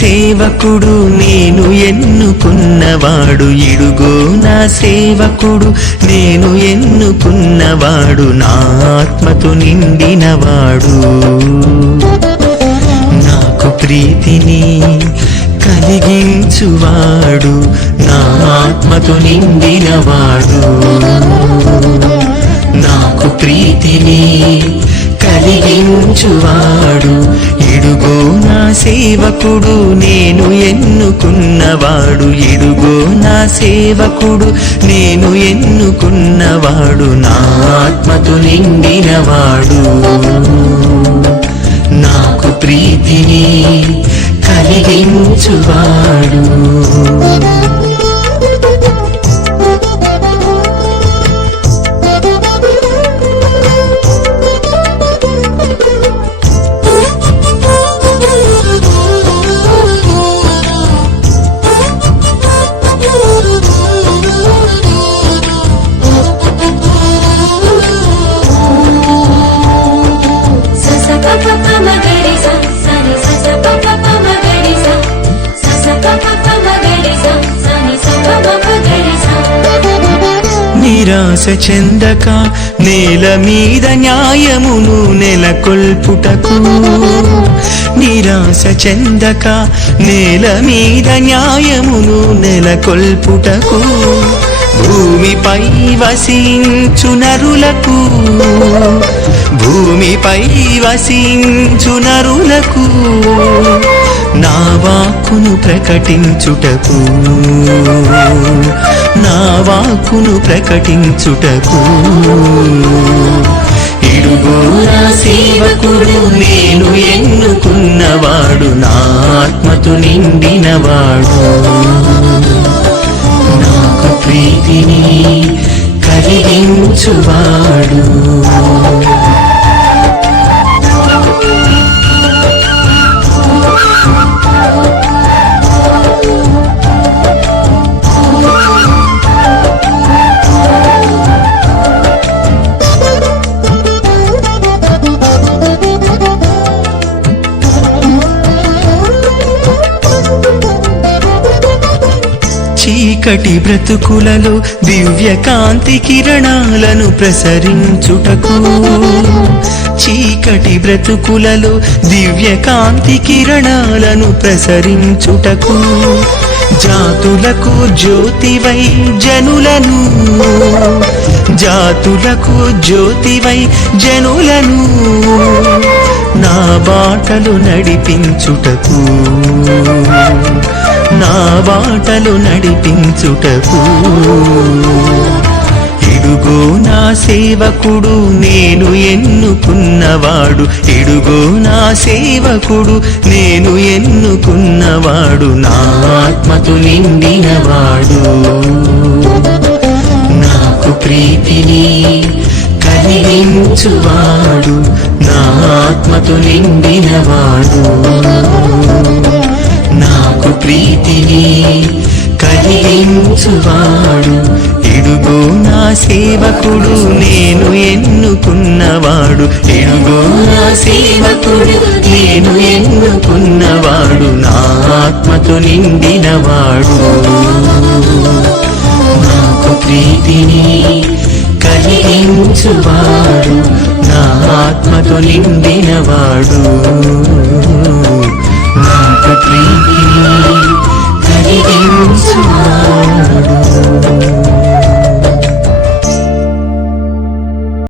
సేవకుడు నేను ఎన్నుకున్నవాడు. ఇడుగో నా సేవకుడు నేను ఎన్నుకున్నవాడు. నా ఆత్మతో నిండినవాడు. నాకు ప్రీతిని కలిగించువాడు. నా ఆత్మతో నిండినవాడు. నాకు ప్రీతిని కలిగించువాడు. సేవకుడు నేను ఎన్నుకున్నవాడు. ఇడుగో నా సేవకుడు నేను ఎన్నుకున్నవాడు. నా ఆత్మతో నిండినవాడు. నాకు ప్రీతిని కలిగించువా? నిరాశ చెందక నేల మీద న్యాయమును నెలకొల్పుటకు. నిరాశ చెందక నేల మీద న్యాయమును నెలకొల్పుటకు. భూమిపై వసించునరులకు. భూమిపై వసించునరులకు. నా వాక్కును ప్రకటించుటకు. నా వాక్కును ప్రకటించుటకు. ఇడుగో నా సేవకుడు నేను ఎన్నుకున్నవాడు నా ఆత్మతో నిండినవాడు. నాకు ప్రీతిని కలిగించువాడు. చీకటి బ్రతుకులలో దివ్య కాంతి కిరణాలను ప్రసరించుటకు. చీకటి బ్రతుకులలో దివ్య కాంతి కిరణాలను ప్రసరించుటకు. జాతులకు జ్యోతివై జనులను. జాతులకు జ్యోతివై జనులను. నా బాటలు నడిపించుటకు. నా బాటలు నడిపించుటకు. ఇడుగో నా సేవకుడు నేను ఎన్నుకున్నవాడు. ఇడుగో నా సేవకుడు నేను ఎన్నుకున్నవాడు. నా ఆత్మతు నిండినవాడు. నాకు ప్రీతిని కలిగించువాడు. నా ఆత్మతు నిండినవాడు. నాకు ప్రీతిని కలిగించువాడు. ఇడుగో నా సేవకుడు నేను ఎన్నుకున్నవాడు. ఇడుగో నా సేవకుడు నేను ఎన్నుకున్నవాడు. నా ఆత్మతో నిండినవాడు. నాకు ప్రీతిని కలిగించువాడు. నా ఆత్మతో నిండినవాడు.